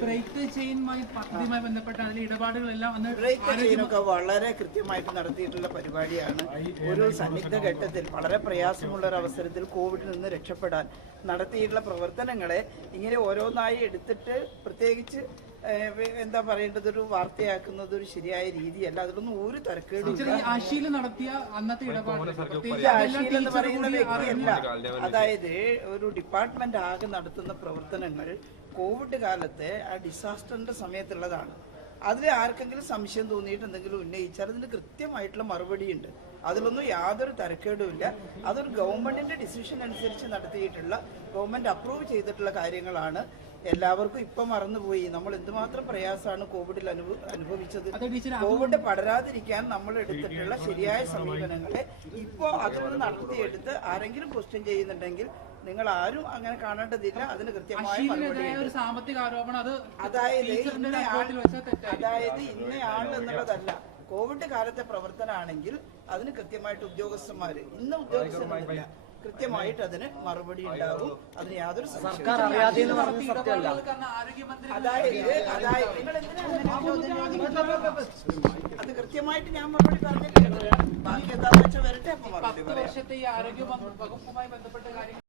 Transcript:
Break ചെയിനൊക്കെ വളരെ കൃത്യമായിട്ട് നടത്തിയിട്ടുള്ള പരിപാടിയാണ്. ഒരു സന്നിഗ്ധ ഘട്ടത്തിൽ വളരെ പ്രയാസമുള്ള ഒരു അവസരത്തിൽ കോവിഡിൽ നിന്ന് രക്ഷപ്പെടാൻ നടത്തിയിട്ടുള്ള പ്രവർത്തനങ്ങളെ ഇങ്ങനെ ഓരോന്നായി എടുത്തിട്ട് പ്രത്യേകിച്ച് എന്താ പറയേണ്ടത്, ഒരു വാർത്തയാക്കുന്നത് ഒരു ശരിയായ രീതിയല്ല. അതിലൊന്നും ഒരു തരക്കേടില്ല. ആശീൽ എന്ന് പറയുന്ന വ്യക്തിയല്ല, അതായത് ഒരു ഡിപ്പാർട്ട്മെന്റ് ആകെ നടത്തുന്ന പ്രവർത്തനങ്ങൾ കോവിഡ് കാലത്തെ ആ ഡിസാസ്റ്ററിന്റെ സമയത്തുള്ളതാണ്. അതിൽ ആർക്കെങ്കിലും സംശയം തോന്നിയിട്ട് എന്തെങ്കിലും ഉന്നയിച്ചാൽ അതിന് കൃത്യമായിട്ടുള്ള മറുപടിയുണ്ട്. അതിലൊന്നും യാതൊരു തരക്കേടുമില്ല. അതൊരു ഗവൺമെന്റിന്റെ ഡിസിഷൻ അനുസരിച്ച് നടത്തിയിട്ടുള്ള, ഗവൺമെന്റ് അപ്രൂവ് ചെയ്തിട്ടുള്ള കാര്യങ്ങളാണ്. എല്ലാവർക്കും ഇപ്പം മറന്നുപോയി നമ്മൾ എന്തുമാത്രം പ്രയാസമാണ് കോവിഡിൽ അനുഭവിച്ചത്. കോവിഡ് പടരാതിരിക്കാൻ നമ്മൾ എടുത്തിട്ടുള്ള ശരിയായ സമീപനങ്ങളെ ഇപ്പോൾ അതിൽ നടത്തിയെടുത്ത് ആരെങ്കിലും ക്വസ്റ്റ്യൻ ചെയ്യുന്നുണ്ടെങ്കിൽ നിങ്ങൾ ആരും അങ്ങനെ കാണേണ്ടതില്ല. അതിന് കൃത്യമായ അതായത് ഇന്നയാൾ എന്നുള്ളതല്ല. കോവിഡ് കാലത്തെ പ്രവർത്തനമാണെങ്കിൽ അതിന് കൃത്യമായിട്ട് ഉദ്യോഗസ്ഥന്മാര് ഉദ്യോഗസ്ഥന്മാരില്ല, കൃത്യമായിട്ട് അതിന് മറുപടി ഉണ്ടാകും. അതിന് യാതൊരു അത് കൃത്യമായിട്ട് ഞാൻ മറുപടി പറഞ്ഞിട്ടുണ്ട്. ബാക്കി എന്താണെന്ന് വെച്ചാൽ വരട്ടെ. അപ്പം മറുപടി പറയാം.